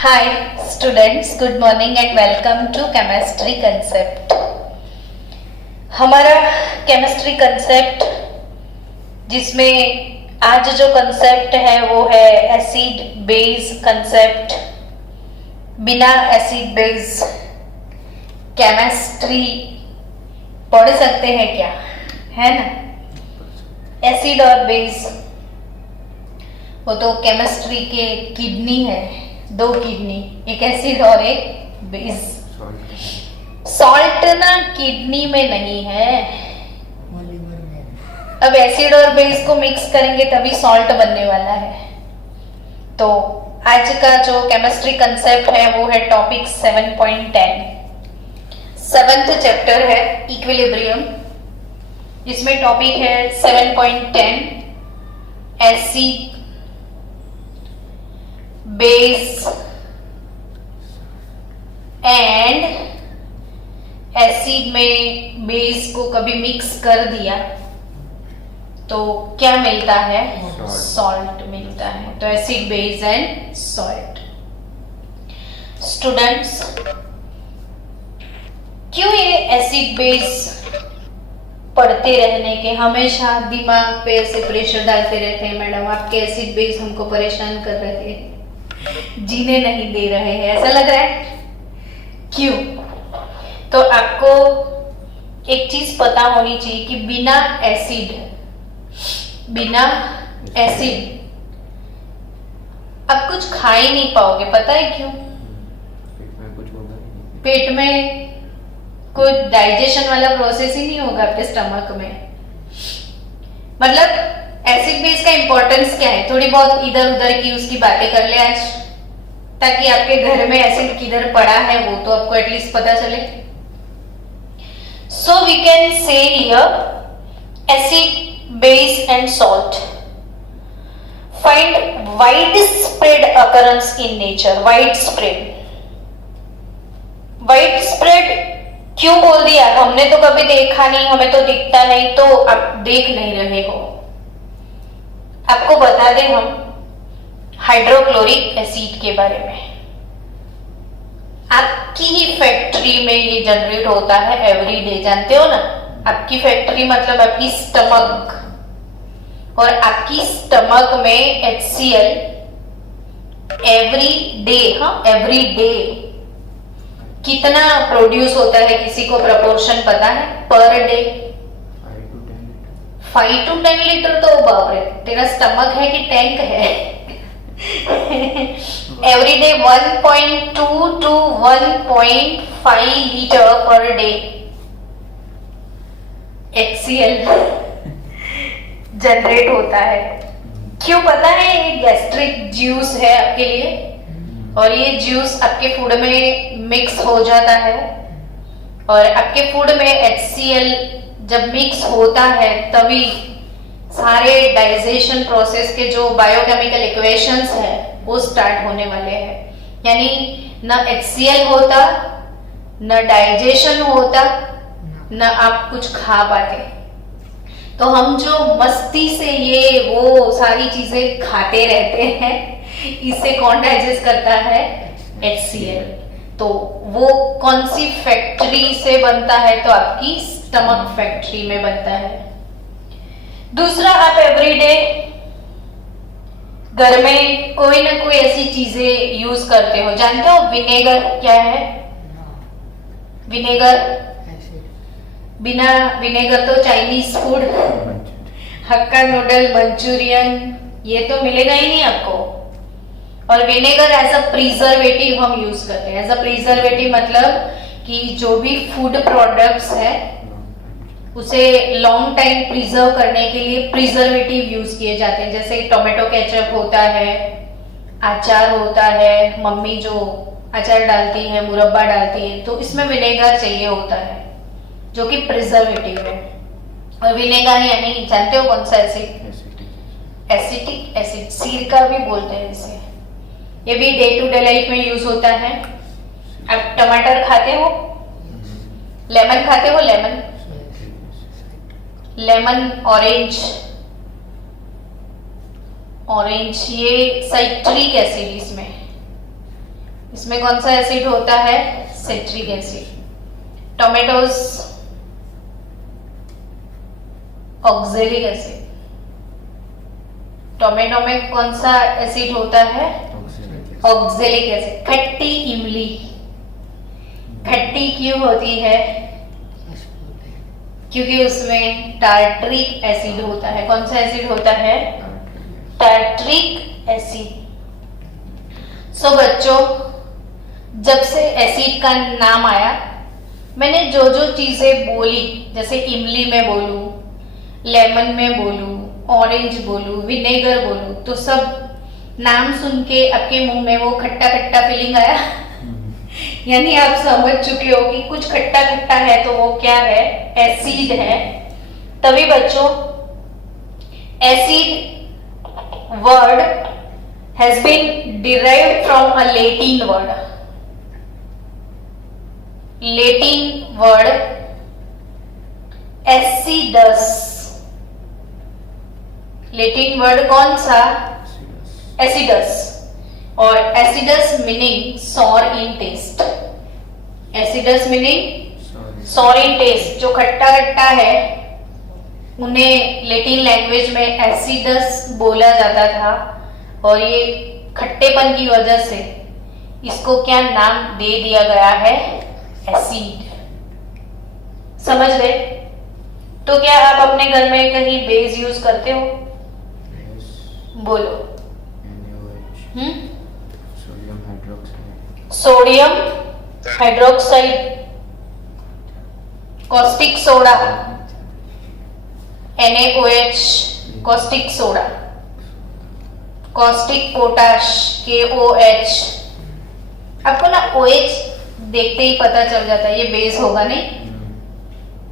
Hi students, good morning and welcome to chemistry concept. हमारा chemistry concept जिसमें आज जो कंसेप्ट है वो है एसिड बेस कंसेप्ट. बिना एसिड बेस केमिस्ट्री पढ़ सकते हैं क्या, है ना? एसिड और बेस वो तो केमिस्ट्री के किडनी है, दो किडनी, एक एसिड और एक बेस. सॉल्ट ना किडनी में नहीं है. अब एसिड और बेस को मिक्स करेंगे तभी सॉल्ट बनने वाला है. तो आज का जो केमिस्ट्री कंसेप्ट है वो है टॉपिक 7.10. 7th चैप्टर है इक्विलिब्रियम. इसमें टॉपिक है 7.10 एसिड बेस एंड एसिड में बेस को कभी मिक्स कर दिया तो क्या मिलता है? सॉल्ट मिलता है. तो acid base and salt. Students, क्यों ये एसिड बेस पढ़ते रहने के हमेशा दिमाग पे ऐसे प्रेशर डालते रहते हैं? मैडम आपके एसिड बेस हमको परेशान कर रहे हैं, जीने नहीं दे रहे हैं, ऐसा लग रहा है. क्यों? तो आपको एक चीज पता होनी चाहिए कि बिना एसिड आप कुछ खा ही नहीं पाओगे. पता है क्यों? पेट में कोई डाइजेशन वाला प्रोसेस ही नहीं होगा आपके स्टमक में. मतलब एसिड बेस का इंपॉर्टेंस क्या है? थोड़ी बहुत इधर उधर की उसकी बातें कर ले आज, ताकि आपके घर में एसिड किधर पड़ा है वो तो आपको एटलीस्ट पता चले. So we can say here acid base and salt find widespread occurrence in nature. Widespread क्यों बोल दिया? हमने तो कभी देखा नहीं, हमें तो दिखता नहीं, तो आप देख नहीं रहे हो. आपको बता दें हम हाइड्रोक्लोरिक एसिड के बारे में. आपकी ही फैक्ट्री में ये जनरेट होता है एवरी डे, जानते हो ना? आपकी फैक्ट्री मतलब आपकी स्टमक, और आपकी स्टमक में HCl एवरी डे कितना प्रोड्यूस होता है? किसी को प्रपोर्शन पता है? Per day 5 to 10 litre. तो बाप रे, तेरा स्टमक है कि टैंक है? Every day 1.2 to 1.5 litre per day HCl generate होता है. क्यों पता है? ये गैस्ट्रिक जूस है आपके लिए, और ये जूस आपके फूड में मिक्स हो जाता है, और आपके फूड में HCl जब मिक्स होता है तभी सारे डाइजेशन प्रोसेस के जो बायोकेमिकल इक्वेशंस है वो स्टार्ट होने वाले हैं. यानी न HCl होता, न डाइजेशन होता, न आप कुछ खा पाते. तो हम जो मस्ती से ये वो सारी चीजें खाते रहते हैं, इससे कौन डाइजेस्ट करता है? HCl. तो वो कौन सी फैक्ट्री से बनता है? तो आपकी स्टमक फैक्ट्री में बनता है. दूसरा, आप एवरीडे घर में कोई ना कोई ऐसी चीजें यूज करते हो. जानते हो विनेगर क्या है? विनेगर, बिना विनेगर तो चाइनीज फूड, हक्का नूडल, मंचूरियन, ये तो मिलेगा ही नहीं आपको. और विनेगर एज अ प्रिजर्वेटिव हम यूज करते हैं. एज अ प्रिजर्वेटिव मतलब कि जो भी फूड प्रोडक्ट्स है उसे लॉन्ग टाइम प्रिजर्व करने के लिए प्रिजर्वेटिव यूज किए जाते हैं. जैसे टोमेटो केचप होता है, अचार होता है, मम्मी जो अचार डालती है, मुरब्बा डालती है, तो इसमें विनेगर चाहिए होता है जो कि प्रिजर्वेटिव है. और विनेगर यानी जानते हो कौन सा एसिड? एसिटिक एसिड, सिरका भी बोलते हैं इसे. ये भी डे टू डे लाइफ में यूज होता है. आप टमाटर खाते हो? लेमन खाते हो? लेमन, ऑरेंज, ये साइट्रिक एसिड इसमें. इसमें कौन सा एसिड होता है? Citric acid. Tomatoes oxalic acid. Tomato में कौन सा एसिड होता है? Oxalic acid. खट्टी इमली खट्टी क्यों होती है? क्योंकि उसमें टार्ट्रिक एसिड होता है। कौन सा एसिड होता है? Tartaric acid. सो बच्चों, जब से एसिड का नाम आया, मैंने जो जो चीजें बोली, जैसे इमली में बोलूं, लेमन में बोलूं, ऑरेंज बोलूं, विनेगर बोलूं, तो सब नाम सुन के आपके मुंह में वो खट्टा खट्टा फीलिंग आया? यानी आप समझ चुके हो कि कुछ खट्टा खट्टा है, तो वो क्या है? एसिड है। तभी बच्चों, acid word has been derived from a Latin word. Latin word acidus. Latin word कौन सा? एसिडस। और acidus meaning sour in taste. Acidus meaning sour in taste. जो खट्टा खट्टा है उन्हें लैटिन लैंग्वेज में एसिडस बोला जाता था, और ये खट्टेपन की वजह से इसको क्या नाम दे दिया गया है? एसिड। समझ गए? तो क्या आप अपने घर में कहीं बेस यूज करते हो? बोलो। Sodium hydroxide, caustic soda, NaOH, caustic soda, caustic potash, KOH। आपको ना OH देखते ही पता चल जाता है ये बेस होगा, नहीं?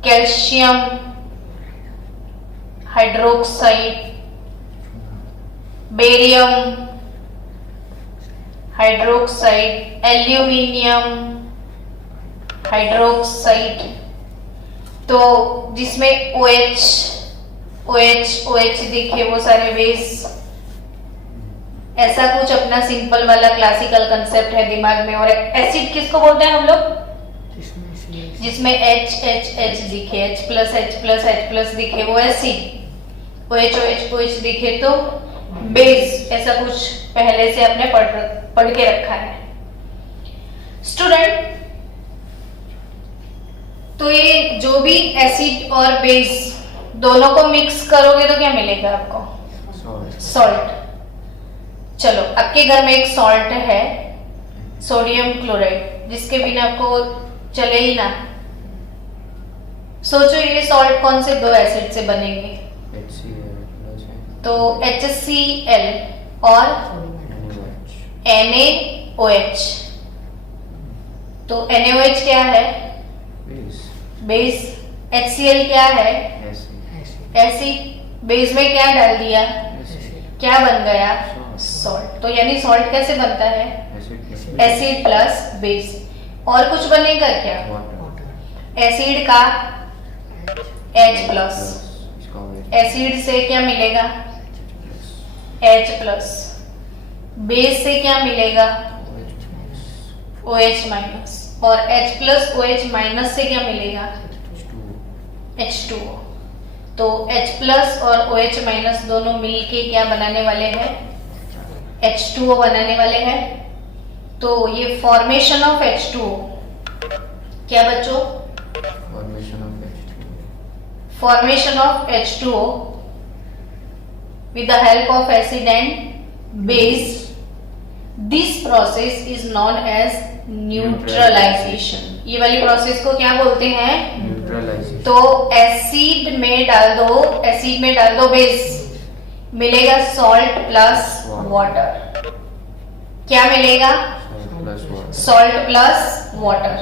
Calcium hydroxide, barium hydroxide, aluminium hydroxide. तो जिसमें OH दिखे वो सारे बेस। ऐसा कुछ अपना सिंपल वाला क्लासिकल कंसेप्ट है दिमाग में। और एसिड किसको बोलते हैं हम लोग? जिसमें H दिखे, H+H+H+ दिखे वो एसिड। OH दिखे तो बेस। ऐसा कुछ पहले से आपने पढ़ के रखा है स्टूडेंट। तो ये जो भी एसिड और बेस दोनों को मिक्स करोगे तो क्या मिलेगा आपको? सॉल्ट। चलो, आपके घर में एक सॉल्ट है, सोडियम क्लोराइड, जिसके बिना आपको चले ही ना। सोचो ये सॉल्ट कौन से दो एसिड से बनेंगे? तो HCl और NaOH। तो NaOH क्या है? बेस। HCl क्या है? एसिड। बेस में क्या डाल दिया? क्या बन गया? सॉल्ट। तो यानी सॉल्ट कैसे बनता है? Acid plus base. और कुछ बनेगा क्या? एसिड का H+। एसिड से क्या मिलेगा? H+। बेस से क्या मिलेगा? OH-। और H+OH- से क्या मिलेगा? H2O। तो H+ और OH- दोनों मिलके क्या बनाने वाले हैं? H2O बनाने वाले हैं। तो ये फॉर्मेशन ऑफ H2O क्या बच्चों? Formation of H2O with the help of acid and base. This process is known as neutralisation. ये वाली प्रोसेस को क्या बोलते हैं? न्यूट्रलाइजेशन। तो एसिड में डाल दो बेस, मिलेगा सॉल्ट प्लस वाटर। क्या मिलेगा? Salt plus water.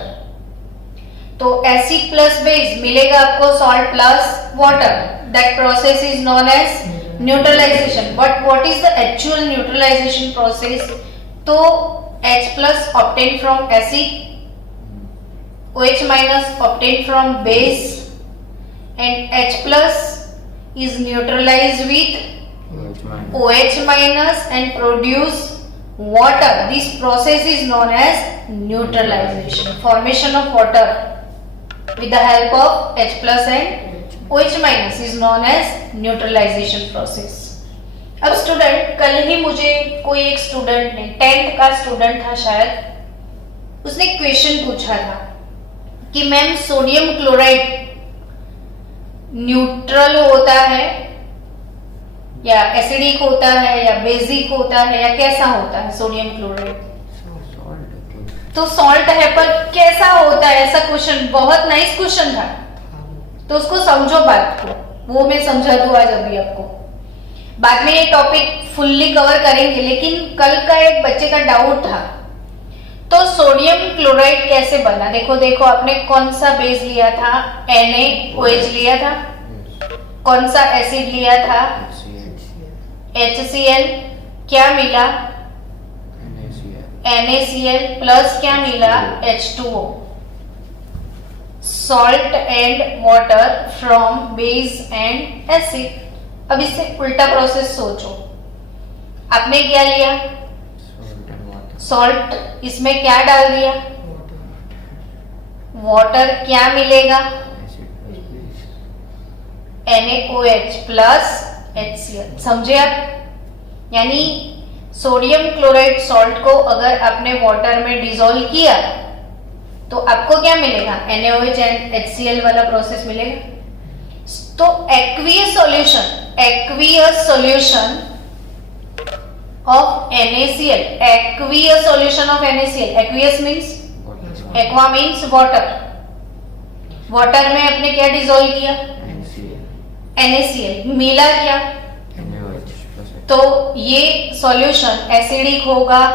तो एसिड प्लस बेस मिलेगा आपको salt plus water. That process is known as neutralisation. But what is the actual neutralisation process? तो H+ obtained from acid, OH- obtained from base, and H+ is neutralized with OH- and produce water. This process is known as neutralization. Formation of water with the help of H plus and OH minus is known as neutralization process. अब student, कल ही मुझे कोई एक student ने 10th का student था शायद, उसने क्वेश्चन पूछा था कि मैम सोडियम क्लोराइड न्यूट्रल होता है या एसिडिक होता है या बेसिक होता है या कैसा होता है सोडियम क्लोराइड? तो सॉल्ट है, पर कैसा होता है? ऐसा क्वेश्चन, बहुत नाइस क्वेश्चन था, तो उसको समझो बात को, वो मैं समझा दूं आज अभी आपको। बाद में ये टॉपिक फुल्ली कवर करेंगे, लेकिन कल का एक बच्चे का डाउट था। तो सोडियम क्लोराइड कैसे बना? देखो आपने कौन सा बेस लिया था? NaOH लिया था। कौन सा एसिड लिया था? HCl। क्या मिला? NaCl प्लस क्या मिला? H2O। Salt and water from base and acid. अब इससे उल्टा प्रोसेस सोचो, आपने क्या लिया? सॉल्ट, इसमें क्या डाल दिया? वाटर, क्या मिलेगा? NaOH plus HCl। समझे आप? यानी सोडियम क्लोराइड सॉल्ट को अगर आपने वाटर में डिसॉल्व किया तो आपको क्या मिलेगा? NaOH एंड HCl वाला प्रोसेस मिलेगा। तो aqueous solution of NaCl, aqueous solution of NaCl, aqueous means, aqua means water, water में आपने क्या डिसॉल्व किया? NaCl। मिला क्या? तो ये सॉल्यूशन एसिडिक होगा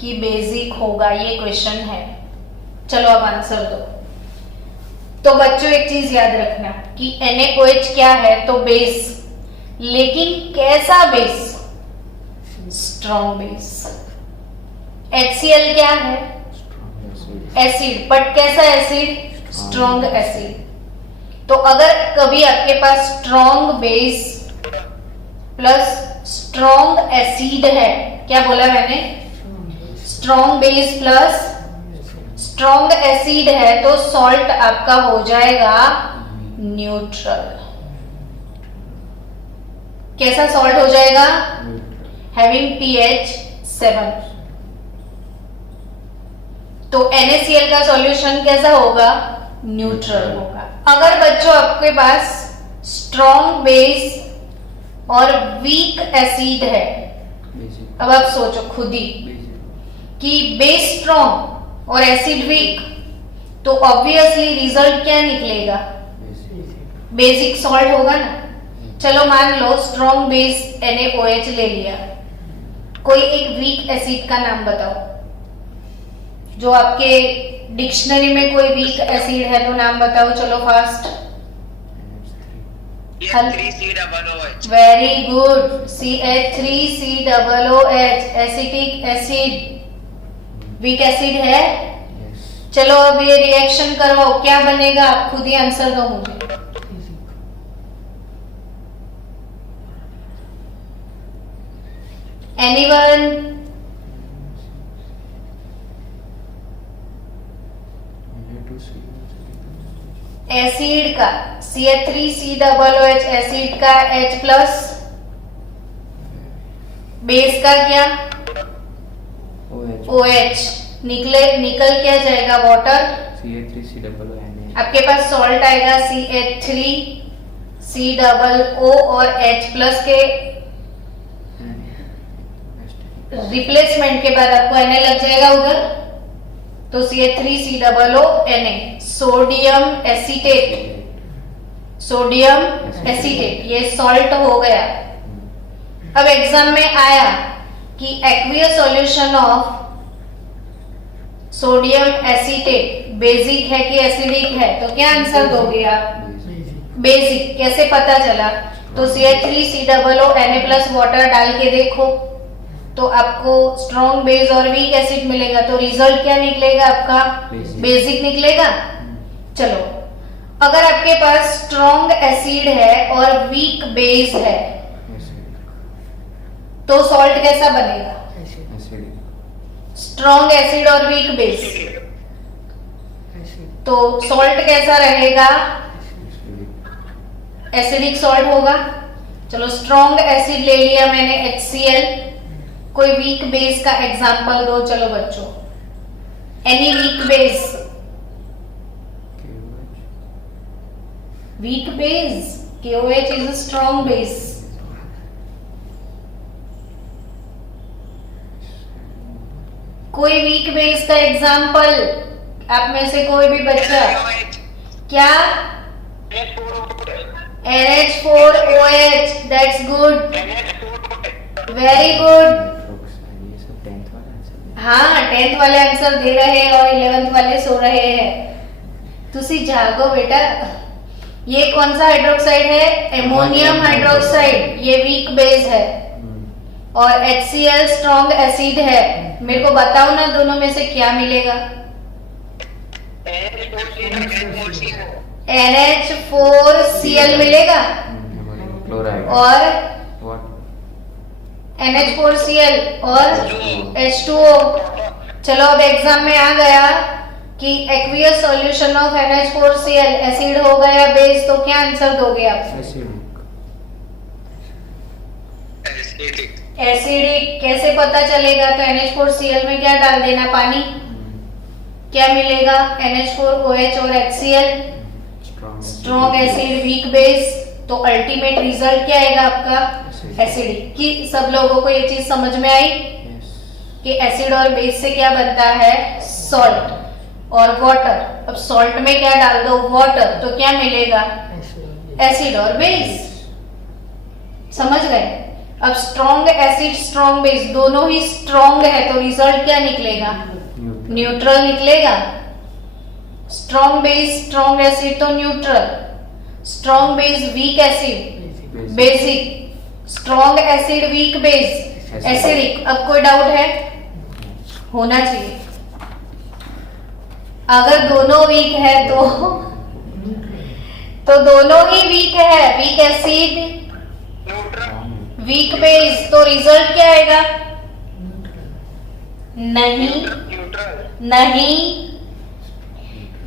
कि बेसिक होगा, ये क्वेश्चन है। चलो अब आंसर दो। तो बच्चों एक चीज याद रखना कि NaOH क्या है? तो बेस, लेकिन कैसा बेस? Strong base. HCl क्या है? एसिड, बट कैसा एसिड? Strong acid. तो अगर कभी आपके पास strong base plus strong acid है, क्या बोला मैंने? Strong base plus strong acid है, तो सॉल्ट आपका हो जाएगा न्यूट्रल। कैसा सॉल्ट हो जाएगा? Having pH 7। तो NaCl का सॉल्यूशन कैसा होगा? न्यूट्रल होगा। अगर बच्चों आपके पास स्ट्रॉन्ग बेस और वीक एसिड है, अब आप सोचो खुद ही कि बेस स्ट्रॉन्ग और एसिड वीक, तो ऑब्वियसली रिजल्ट क्या निकलेगा? बेसिक सॉल्ट होगा ना। चलो मान लो स्ट्रॉन्ग बेस NaOH ले लिया, कोई एक वीक एसिड का नाम बताओ, जो आपके डिक्शनरी में कोई वीक एसिड है तो नाम बताओ, चलो fast. Very good, CH3COOH, acetic acid weak acid है। चलो अब ये रिएक्शन करवाओ, क्या बनेगा? आप खुद ही आंसर दो मुझे। एनीवन? एसिड का CH3COOH एसिड का H प्लस, बेस का क्या? OH। निकल क्या जाएगा? वाटर। CH3COOH। आपके पास सॉल्ट आएगा CH3COO और H प्लस के रिप्लेसमेंट के बाद आपको Na लग जाएगा उधर, तो CH3COO Na, sodium acetate. Sodium acetate ये सॉल्ट हो गया। अब एग्जाम में आया कि aqueous solution of sodium acetate basic है कि एसिडिक है, तो क्या आंसर दोगे आप? बेसिक। कैसे पता चला? तो CH3COO Na प्लस वाटर डाल के देखो तो आपको स्ट्रॉन्ग बेस और वीक एसिड मिलेगा, तो रिजल्ट क्या निकलेगा आपका? बेसिक निकलेगा। चलो, अगर आपके पास स्ट्रॉन्ग एसिड है और वीक बेस है तो सॉल्ट कैसा बनेगा? एसिडिक। स्ट्रॉन्ग एसिड और वीक बेस। एसिड। तो सॉल्ट कैसा रहेगा? एसिडिक सॉल्ट होगा। चलो स्ट्रॉन्ग एसिड ले लिया मैंने HCl। कोई वीक बेस का एग्जांपल दो चलो बच्चों, any weak base. Weak base KOH is a strong base. कोई वीक बेस का एग्जांपल आप में से कोई भी बच्चा? क्या? NH4OH। That's good, very good. हाँ 10th वाले आंसर दे रहे हैं और 11th वाले सो रहे हैं। तुसी जागो बेटा। ये कौन सा हाइड्रोक्साइड है? Ammonium hydroxide. ये वीक बेस है और HCl स्ट्रॉन्ग एसिड है। मेरे को बताओ ना दोनों में से क्या मिलेगा? NH4Cl मिलेगा और NH4Cl और H2O। चलो अब एग्जाम में आ गया कि aqueous solution of NH4Cl acid हो गया बेस, तो क्या आंसर दोगे आप? एसिडिक। कैसे पता चलेगा? तो NH4Cl में क्या डाल देना? पानी। क्या मिलेगा? NH4OH और HCl। Strong acid weak base. तो अल्टीमेट रिजल्ट क्या आएगा आपका? एसिडिक। कि सब लोगों को ये चीज समझ में आई कि एसिड और बेस से क्या बनता है? सॉल्ट और वाटर। अब सॉल्ट में क्या डाल दो? वाटर, तो क्या मिलेगा? एसिड और बेस। समझ गए? अब स्ट्रॉन्ग एसिड स्ट्रॉन्ग बेस दोनों ही स्ट्रॉन्ग है तो रिजल्ट क्या निकलेगा? न्यूट्रल निकलेगा। स्ट्रॉन्ग बेस स्ट्रॉन्ग एसिड तो neutral, strong base weak acid basic, strong acid weak base acidic. अब कोई डाउट है? होना चाहिए। अगर दोनों वीक है तो दोनों ही वीक है, वीक एसिड वीक बेस, तो रिजल्ट क्या आएगा? नहीं नहीं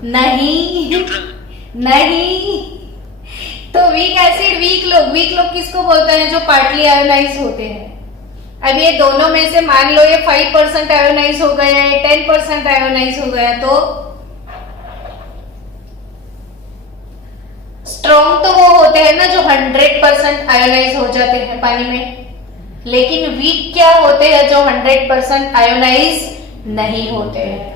नहीं नहीं। तो वीक एसिड वीक लोग किसको बोलते हैं? जो पार्टली आयोनाइज होते हैं। अब ये दोनों में से मान लो ये 5% आयोनाइज हो गया है, 10% आयोनाइज हो गया, तो स्ट्रॉन्ग तो वो होते हैं ना जो 100% आयोनाइज हो जाते हैं पानी में, लेकिन वीक क्या होते हैं? जो 100% आयोनाइज नहीं होते हैं।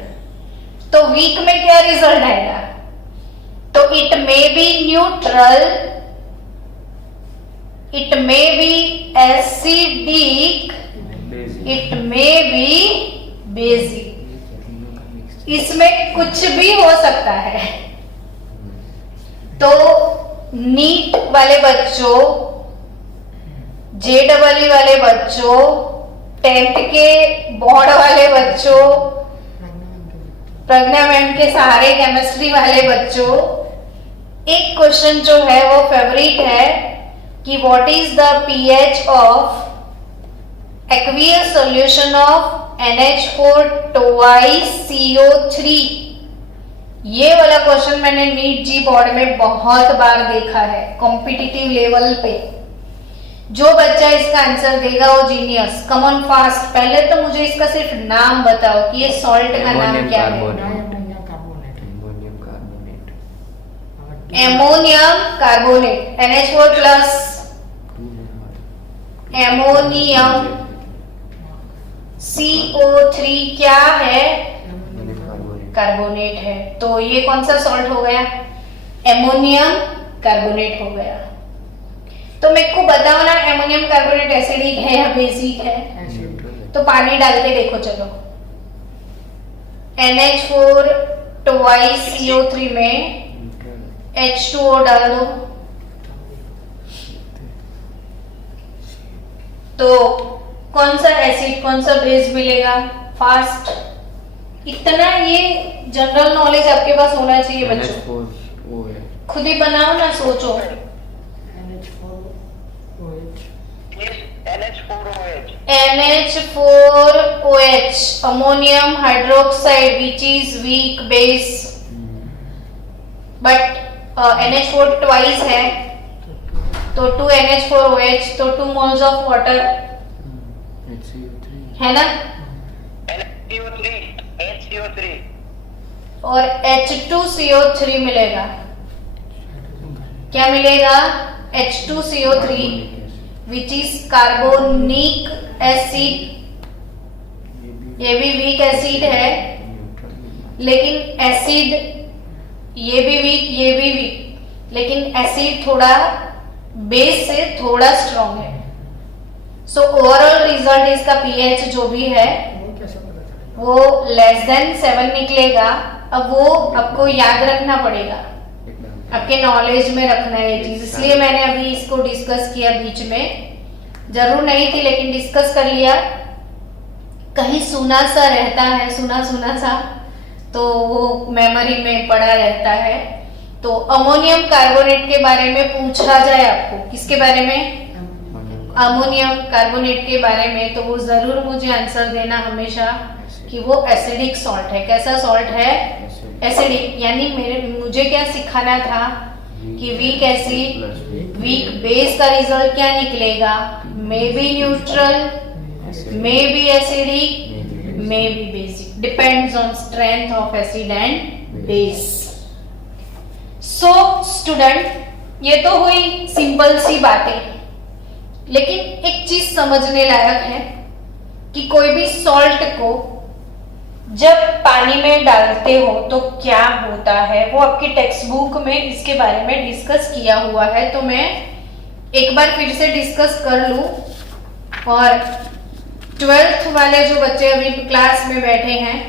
तो वीक में क्या रिजल्ट आएगा? तो it may be neutral, it may be acidic, it may be basic. इसमें कुछ भी हो सकता है। तो नीट वाले बच्चों, JEE वाले बच्चों, 10th के बोर्ड वाले बच्चों, प्रज्ञा मैम के सहारे केमिस्ट्री वाले बच्चों, एक क्वेश्चन जो है वो फेवरेट है कि what is the pH of aqueous solution of NH4 twice CO3। ये वाला क्वेश्चन मैंने नीट जी बोर्ड में बहुत बार देखा है कॉम्पिटिटिव लेवल पे। जो बच्चा इसका आंसर देगा वो जीनियस। कम ऑन फास्ट, पहले तो मुझे इसका सिर्फ नाम बताओ कि ये सॉल्ट का नाम क्या है? Ammonium carbonate, NH4 plus ammonium CO3 क्या है? कार्बोनेट है। तो ये कौन सा सॉल्ट हो गया? एमोनियम कार्बोनेट हो गया। तो मेरे को बताओ ना एमोनियम कार्बोनेट एसिडिक है या बेसिक है? तो पानी डाल के देखो चलो। NH4 twice CO3 में H2O डाल दो तो कौन सा एसिड कौन सा बेस मिलेगा? फास्ट। इतना ये जनरल नॉलेज आपके पास होना चाहिए बच्चों। खुद ही बनाओ ना, सोचो। NH4OH. NH4OH, ammonium hydroxide, which is weak base. But NH4 twice है, तो 2 NH4OH, तो 2 moles of water HCO3 है ना, HCO3. और H2CO3 मिलेगा. क्या मिलेगा? H2CO3, which is carbonic acid. ये भी वीक एसिड है, लेकिन एसिड ये भी वीक, ये भी वीक, लेकिन एसिड थोड़ा बेस से थोड़ा स्ट्रॉन्ग है. सो ओवरऑल रिजल्ट इसका पीएच जो भी है वो लेस देन 7 निकलेगा. अब वो आपको याद रखना पड़ेगा, आपके नॉलेज में रखना है ये चीज, इसलिए मैंने अभी इसको डिस्कस किया. बीच में जरूर नहीं थी लेकिन डिस्कस कर लिया. कहीं सुना सा रहता है, सुना सा, तो वो मेमोरी में पड़ा रहता है. तो अमोनियम कार्बोनेट के बारे में पूछा जाए आपको, किसके बारे में? अमोनियम कार्बोनेट के बारे में, तो वो जरूर मुझे आंसर देना हमेशा कि वो एसिडिक सॉल्ट है. कैसा सॉल्ट है? एसिडिक. यानी मुझे क्या सिखाना था कि वीक एसिड, वीक बेस का रिजल्ट क्या निकलेगा? May be neutral, may be acidic, may be basic, depends on strength of acid and base. So student, ये तो हुई सिंपल सी बातें, लेकिन एक चीज समझने लायक है कि कोई भी सॉल्ट को जब पानी में डालते हो तो क्या होता है. वो आपकी टेक्स्ट बुक में इसके बारे में डिस्कस किया हुआ है, तो मैं एक बार फिर से डिस्कस कर लूं. और 12th वाले जो बच्चे अभी क्लास में बैठे हैं,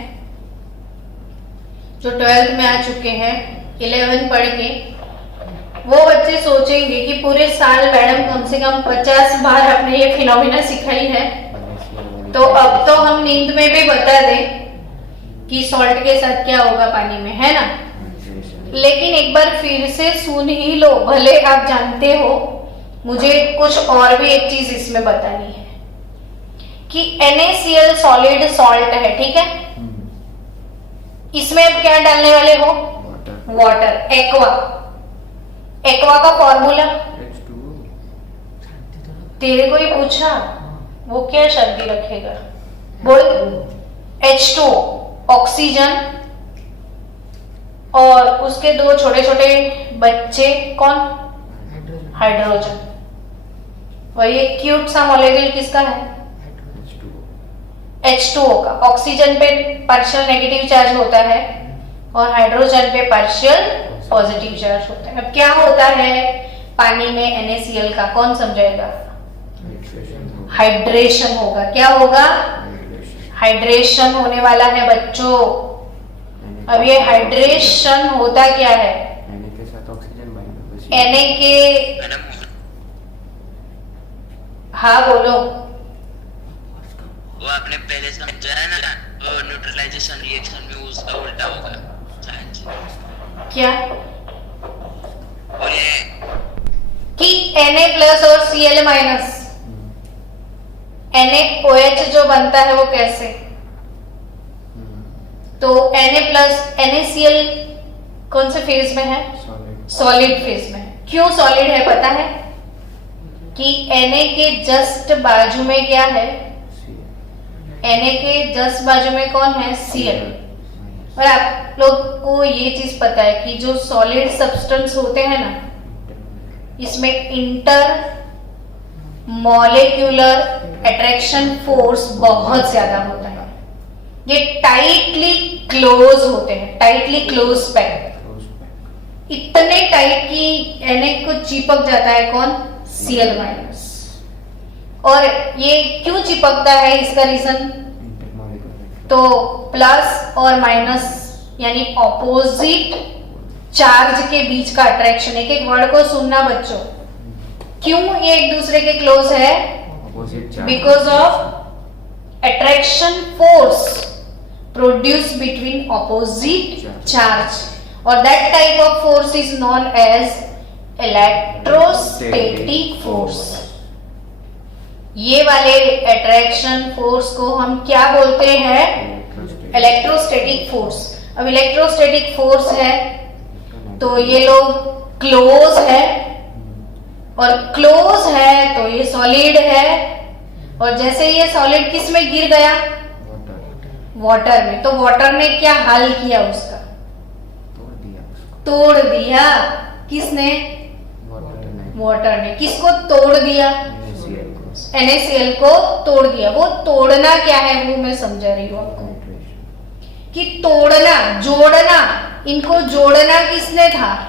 जो 12th में आ चुके हैं 11 पढ़ के, वो बच्चे सोचेंगे कि पूरे साल मैडम कम से कम 50 बार आपने ये फिनोमिना सिखाई है, तो अब तो हम नींद में भी बता दें कि सॉल्ट के साथ क्या होगा पानी में, है ना. लेकिन एक बार फिर से सुन ही लो, भले आप जानते हो. मुझे कुछ और भी एक चीज इसमें बतानी है कि NaCl सॉलिड सॉल्ट है, ठीक है. इसमें अब क्या डालने वाले हो? वाटर. एक्वा. एक्वा का फॉर्मूला तेरे को ही पूछा, वो क्या शांति रखेगा? बोल. H2O ऑक्सीजन, और उसके दो छोटे छोटे बच्चे कौन? हाइड्रोजन. और ये क्यूट सा मॉलिक्यूल किसका है? H2O का. ऑक्सीजन पे पार्शियल नेगेटिव चार्ज होता है और हाइड्रोजन पे पार्शियल पॉजिटिव चार्ज होता है. अब क्या होता है पानी में NaCl का? कौन समझाएगा? हाइड्रेशन होगा. क्या होगा? हाइड्रेशन होने वाला है बच्चों. अब ये हाइड्रेशन होता क्या है? Na के साथ ऑक्सीजन बाइंड Na के, हाँ बोलो. वो आपने पहले समझाया ना, वो न्यूट्रलाइजेशन रिएक्शन में उसका उल्टा होगा. क्या? और ये कि Na+ और Cl-, NaOH जो बनता है वो कैसे? तो Na+ NaCl कौन से फेज में है? सॉलिड फेज में. क्यों सॉलिड है पता है? कि Na के जस्ट बाजू में क्या है? Na के जस्ट बाजू में कौन है? Cl. और आप लोग को ये चीज पता है कि जो सॉलिड सब्सटेंस होते हैं ना, इसमें इंटर मॉलिक्यूलर अट्रैक्शन फोर्स बहुत ज्यादा होता है. ये टाइटली क्लोज होते हैं, टाइटली क्लोज पैक, इतने टाइट कि Na को चिपक जाता है कौन? Cl-. और ये क्यों चिपकता है, इसका रीजन तो प्लस और माइनस यानी ऑपोजिट चार्ज के बीच का अट्रैक्शन. एक एक वर्ड को सुनना बच्चों. क्यों ये एक दूसरे के क्लोज है? Because of attraction force produce between opposite charge, और that type of force is known as electrostatic force. ये वाले अट्रैक्शन फोर्स को हम क्या बोलते हैं? Electrostatic force. अब इलेक्ट्रोस्टैटिक फोर्स है तो ये लोग क्लोज है, और क्लोज है तो ये सॉलिड है, और जैसे ये सॉलिड किस में गिर गया? वाटर में। तो वाटर ने क्या हाल किया उसका? तोड़ दिया। किसने? वाटर ने। किसको तोड़ दिया? NaCl को तोड़ दिया। वो तोड़ना क्या है वो मैं समझा रही हूँ आपको कि तोड़ना, जोड़ना, इनको जोड़ना किसने था?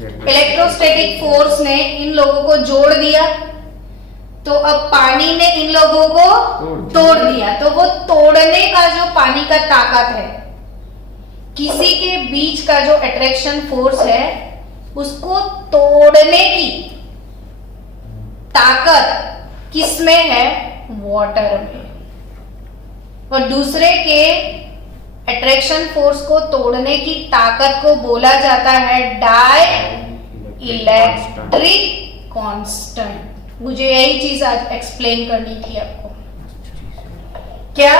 इलेक्ट्रोस्टैटिक फोर्स ने इन लोगों को जोड़ दिया। तो अब पानी ने इन लोगों को तोड़ दिया। तो वो तोड़ने का जो पानी का ताकत है, किसी के बीच का जो अट्रैक्शन फोर्स है, उसको तोड़ने की ताकत किसमें है? वाटर में। और दूसरे के अट्रैक्शन फोर्स को तोड़ने की ताकत को बोला जाता है डाई इलेक्ट्रिक कांस्टेंट। मुझे यही चीज आज एक्सप्लेन करनी थी आपको। क्या?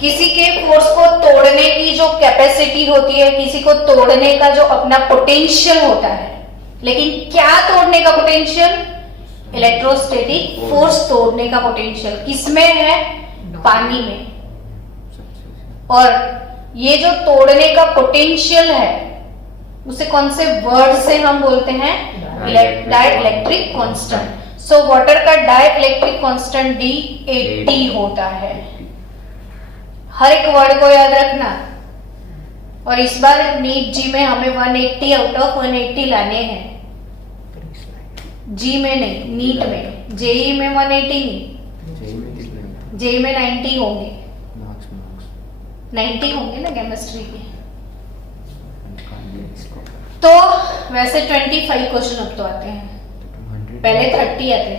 किसी के फोर्स को तोड़ने की जो कैपेसिटी होती है, किसी को तोड़ने का जो अपना पोटेंशियल होता है, लेकिन क्या तोड़ने का पोटेंशियल? इलेक्ट्रोस्टैटिक फोर्स तोड़ने का पोटेंशियल किसमें है? पानी में। और ये जो तोड़ने का पोटेंशियल है उसे कौन से वर्ड से हम बोलते हैं? Dielectric constant. सो वाटर का डाइलेक्ट्रिक कांस्टेंट D80 होता है। हर एक वर्ड को याद रखना। और इस बार नीट जी में हमें 180 आउट ऑफ 180 लाने हैं। जी में नहीं, नीट में। जेई में 180 नहीं, जेई में 90 होंगे। 90 होंगे ना केमिस्ट्री के। तो वैसे 25 क्वेश्चन अब तो आते हैं, पहले 30 आते थे।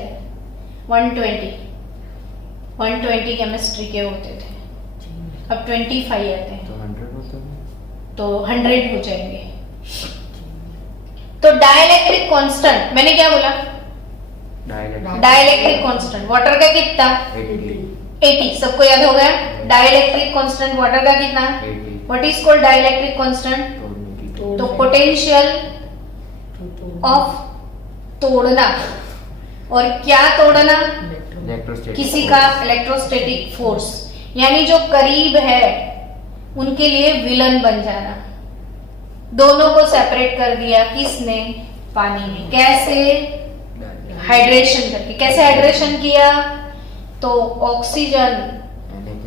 120 केमिस्ट्री के होते थे, अब 25 आते हैं। तो 100 हो जाएंगे। तो डाइलेक्ट्रिक कांस्टेंट मैंने क्या बोला? डाइलेक्ट्रिक कांस्टेंट वाटर का कितना? 80। सबको याद हो गया? डाइलेक्ट्रिक कांस्टेंट वाटर का कितना? What is called dielectric constant? तो पोटेंशियल ऑफ तोड़ना। और क्या तोड़ना? किसी का इलेक्ट्रोस्टैटिक फोर्स, यानी जो करीब है उनके लिए विलन बन जाना। दोनों को सेपरेट कर दिया किसने? पानी ने। कैसे? हाइड्रेशन करके। कैसे हाइड्रेशन किया? तो ऑक्सीजन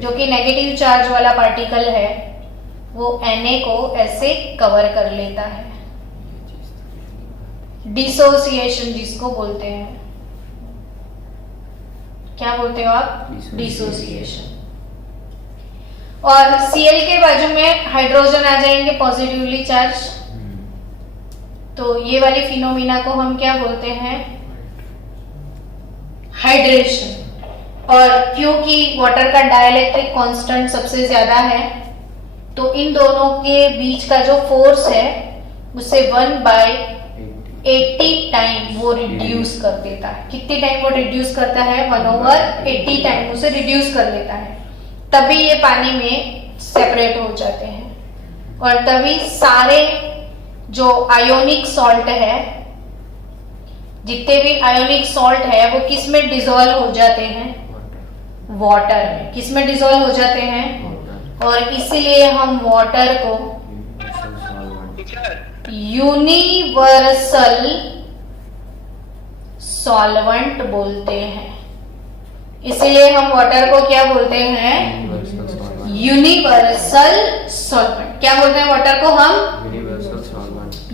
जो कि नेगेटिव चार्ज वाला पार्टिकल है वो Na को ऐसे कवर कर लेता है। डिसोसिएशन जिसको बोलते हैं, क्या बोलते हो आप? डिसोसिएशन। और Cl के बाजू में हाइड्रोजन आ जाएंगे पॉजिटिवली चार्ज। तो ये वाली फिनोमिना को हम क्या बोलते हैं? हाइड्रेशन। और क्योंकि वाटर का डाइलेक्ट्रिक कांस्टेंट सबसे ज्यादा है तो इन दोनों के बीच का जो फोर्स है उसे 1/80 टाइम वो रिड्यूस कर देता है। कितनी टाइम वो रिड्यूस करता है? 1/80 टाइम उसे रिड्यूस कर लेता है। तभी ये पानी में सेपरेट हो जाते हैं। और तभी सारे जो आयोनिक सॉल्ट है, जितने भी आयोनिक सॉल्ट है वो किस में डिसॉल्व हो जाते हैं? वाटर में। किस में डिसॉल्व हो जाते हैं? और इसीलिए हम वाटर को यूनिवर्सल सॉल्वेंट बोलते हैं। इसीलिए हम वाटर को क्या बोलते हैं? Universal solvent. क्या बोलते हैं वाटर को हम?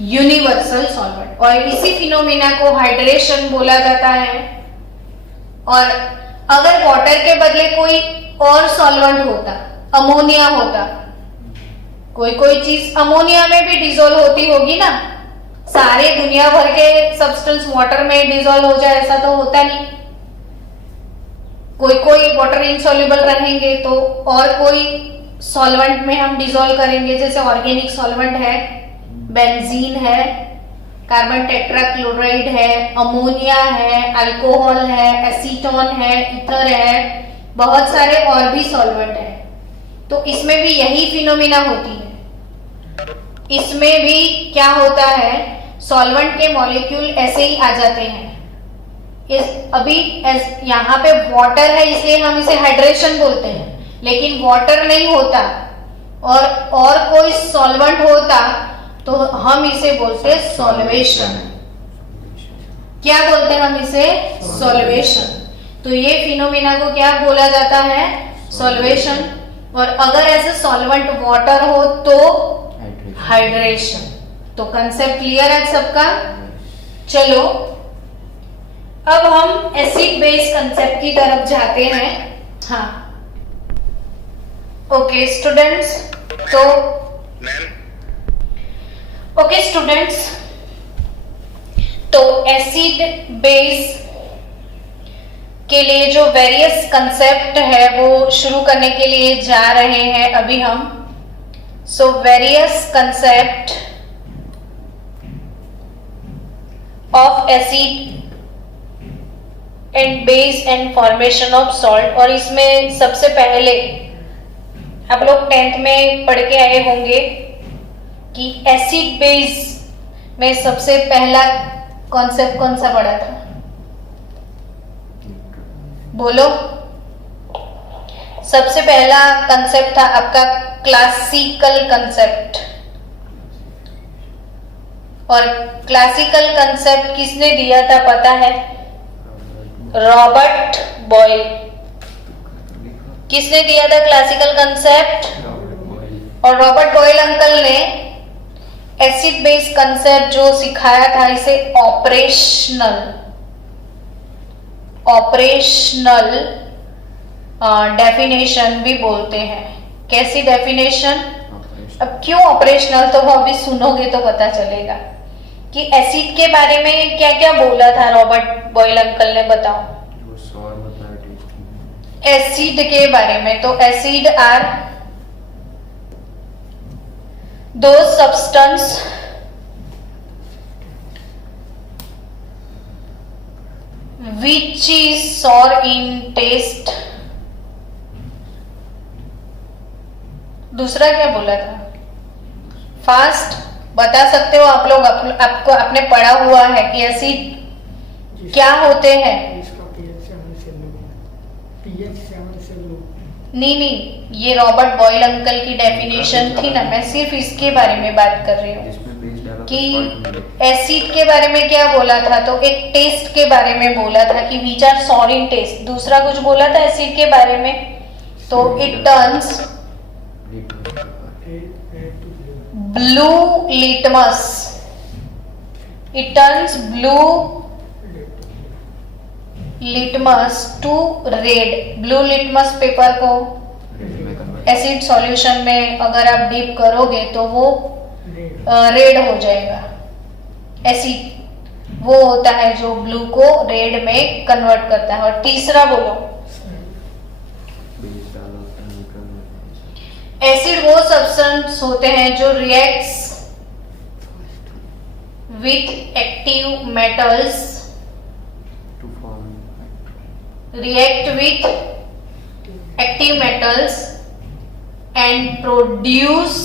Universal solvent. और इसी फिनोमिना को हाइड्रेशन बोला जाता है। और अगर वाटर के बदले कोई और सॉल्वेंट होता, अमोनिया होता, कोई चीज अमोनिया में भी डिसॉल्व होती होगी ना। सारे दुनिया भर के सब्सटेंस वाटर में डिसॉल्व हो जाए ऐसा तो होता नहीं। कोई वाटर इनसॉल्युबल रहेंगे तो और कोई सॉल्वेंट में हम डिसॉल्व करेंगे। जैसे ऑर्गेनिक सॉल्वेंट है, बेंजीन है, कार्बन टेट्राक्लोराइड है, अमोनिया है, अल्कोहल है, एसीटोन है, ईथर है, बहुत सारे और भी सॉल्वेंट है। तो इसमें भी यही फिनोमिना होती है। इसमें भी क्या होता है, सॉल्वेंट के मॉलिक्यूल ऐसे ही आ जाते हैं। अभी यहाँ पे वाटर है इसलिए हम इसे हाइड्रेशन बोलते हैं, लेकिन वाटर नहीं होता और कोई सॉल्वेंट होता तो हम इसे बोलते सॉल्वेशन। क्या बोलते हैं हम इसे? सॉल्वेशन। तो ये फिनोमिना को क्या बोला जाता है? सॉल्वेशन। और अगर ऐसे सॉल्वेंट वाटर हो तो हाइड्रेशन। तो कंसेप्ट क्लियर है सबका? चलो अब हम एसिड बेस कंसेप्ट की तरफ जाते हैं। हाँ, ओके स्टूडेंट्स, तो ओके स्टूडेंट्स, तो एसिड बेस के लिए जो वेरियस कंसेप्ट है वो शुरू करने के लिए जा रहे हैं अभी हम। So various concept of acid and base and formation of salt. और इसमें सबसे पहले आप लोग 10th में पढ़ के आए होंगे कि एसिड बेस में सबसे पहला कॉन्सेप्ट कौन सा पढ़ा था? बोलो। सबसे पहला कंसेप्ट था आपका क्लासिकल कंसेप्ट। और क्लासिकल कंसेप्ट किसने दिया था पता है? Robert Boyle. किसने दिया था क्लासिकल कंसेप्ट? और रॉबर्ट बॉयल अंकल ने एसिड बेस कंसेप्ट जो सिखाया था इसे ऑपरेशनल डेफिनेशन भी बोलते हैं। कैसी डेफिनेशन? अब क्यों ऑपरेशनल, तो वो अभी सुनोगे तो पता चलेगा कि एसिड के बारे में क्या क्या बोला था रॉबर्ट बॉयल अंकल ने। बताओ एसिड के बारे में। तो एसिड आर दो substance which is sour in taste। दूसरा क्या बोला था? फास्ट बता सकते हो आप लोग? आपको आपने पढ़ा हुआ है कि एसिड क्या होते हैं? नहीं, ये रॉबर्ट बॉयल अंकल की डेफिनेशन थी ना, मैं सिर्फ इसके बारे में बात कर रही हूँ कि एसिड के बारे में क्या बोला था। तो एक टेस्ट के बारे में बोला था कि which are sour in taste. दूसरा कुछ बोला था एसिड के बारे में, तो it turns blue litmus. It turns blue litmus to red. Blue litmus paper को एसिड सॉल्यूशन में अगर आप डीप करोगे तो वो रेड हो जाएगा। एसिड वो होता है जो ब्लू को रेड में कन्वर्ट करता है। और तीसरा बोलो। एसिड वो सब्सटेंस होते हैं जो reacts with active metals, react with active metals and produce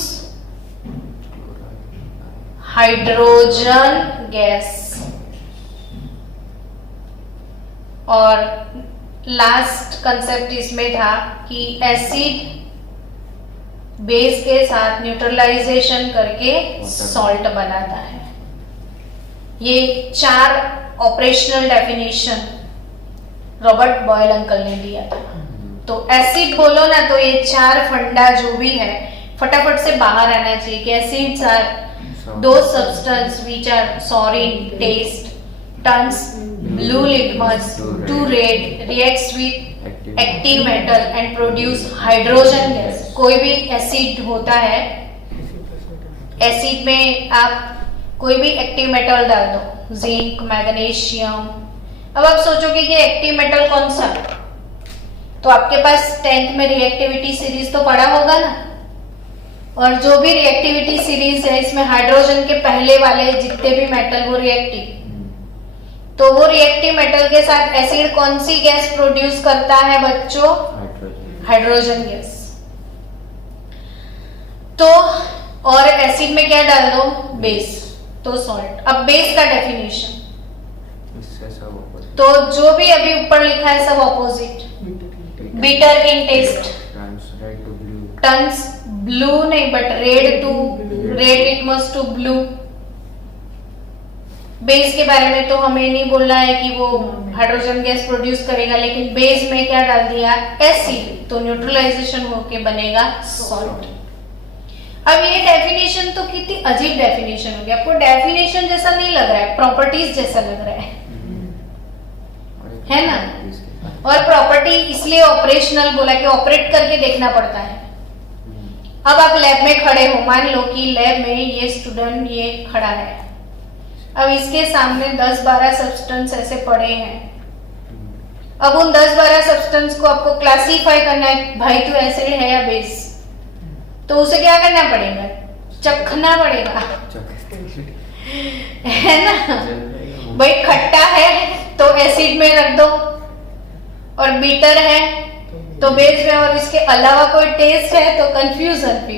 hydrogen gas। और लास्ट कंसेप्ट इसमें था कि एसिड बेस के साथ न्यूट्रलाइजेशन करके सॉल्ट बनाता है। ये 4 operational definition Robert Boyle uncle ने दिया था। तो एसिड बोलो ना तो ये 4 फंडा जो भी है फटाफट से बाहर आना चाहिए कि एसिड्स आर दो substance which are sour in taste, turns blue litmus to red, reacts with active metal and produce hydrogen gas. कोई भी एसिड होता है, एसिड में आप कोई भी एक्टिव मेटल डाल दो, जिंक, मैग्नीशियम। अब आप सोचोगे कि एक्टिव मेटल कौन सा, तो आपके पास 10th में रिएक्टिविटी सीरीज तो पढ़ा होगा ना। और जो भी रिएक्टिविटी सीरीज है इसमें हाइड्रोजन के पहले वाले जितने भी मेटल वो रिएक्टिव, तो वो रिएक्टिव मेटल के साथ एसिड कौन सी गैस प्रोड्यूस करता है बच्चों? Hydrogen gas. तो और एसिड में क्या डाल दो? बेस, तो सॉल्ट। अब बेस का डेफिनेशन इससे सब opposite. तो जो भी अभी ऊपर लिखा है सब opposite. Bitter in taste, Turns red to blue. Turns blue नहीं but red to red litmus to blue. Base के बारे में तो हमें नहीं बोलना है कि वो हाइड्रोजन गैस प्रोड्यूस करेगा, लेकिन बेस में क्या डाल दिया? एसिड, तो न्यूट्रलाइजेशन होके बनेगा सॉल्ट। अब ये डेफिनेशन तो कितनी अजीब डेफिनेशन हो गया, आपको डेफिनेशन जैसा नहीं लग रहा है, प्रॉपर्टीज जैसा लग रहा है ना? और प्रॉपर्टी इसलिए ऑपरेशनल बोला कि ऑपरेट करके देखना पड़ता है। अब आप लैब में खड़े हो, मान लो कि लैब में ये स्टूडेंट ये खड़ा है, अब इसके सामने 10-12 सब्सटेंस ऐसे पड़े हैं। अब उन 10-12 सब्सटेंस को आपको क्लासिफाई करना है, भाई तो एसिड है या बेस, तो उसे क्या करना पड़ेगा? चखना पड़ेगा, है ना? भाई खट्टा है तो एसिड में रख दो, और बीटर है तो बेस में, और इसके अलावा कोई टेस्ट है तो कंफ्यूजन भी।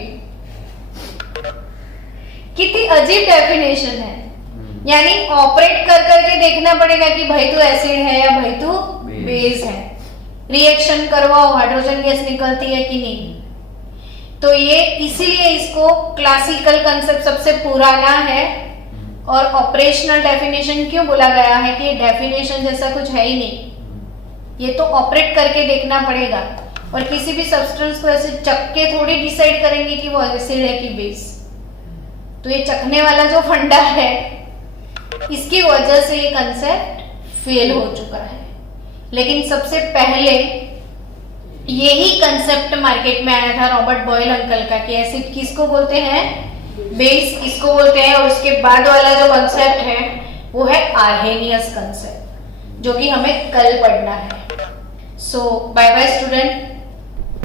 कितनी अजीब डेफिनेशन है। यानी ऑपरेट कर करके देखना पड़ेगा कि भाई तो एसिड है या भाई तो बेस है। रिएक्शन करवाओ, हाइड्रोजन गैस निकलती है कि नहीं। तो ये इसीलिए इसको क्लासिकल कंसेप्ट सबसे पुराना है, और ऑपरेशनल डेफिनेशन क्यों बोला गया है कि डेफिनेशन जैसा कुछ है ही नहीं, ये तो ऑपरेट करके देखना पड़ेगा। और किसी भी सब्सटेंस को ऐसे चख के थोड़ी डिसाइड करेंगे कि वो एसिड है कि बेस। तो ये चखने वाला जो फंडा है, इसकी वजह से ये कंसेप्ट फेल हो चुका है। लेकिन सबसे पहले यही कंसेप्ट मार्केट में आया था रॉबर्ट बॉयल अंकल का, कि एसिड किसको बोलते हैं? बेस किसको बोलते हैं? और उसके बाद वाला जो कंसेप्ट है वो है आर्हेनियस कंसेप्ट, जो कि हमें कल पढ़ना है। सो बाय बाय स्टूडेंट।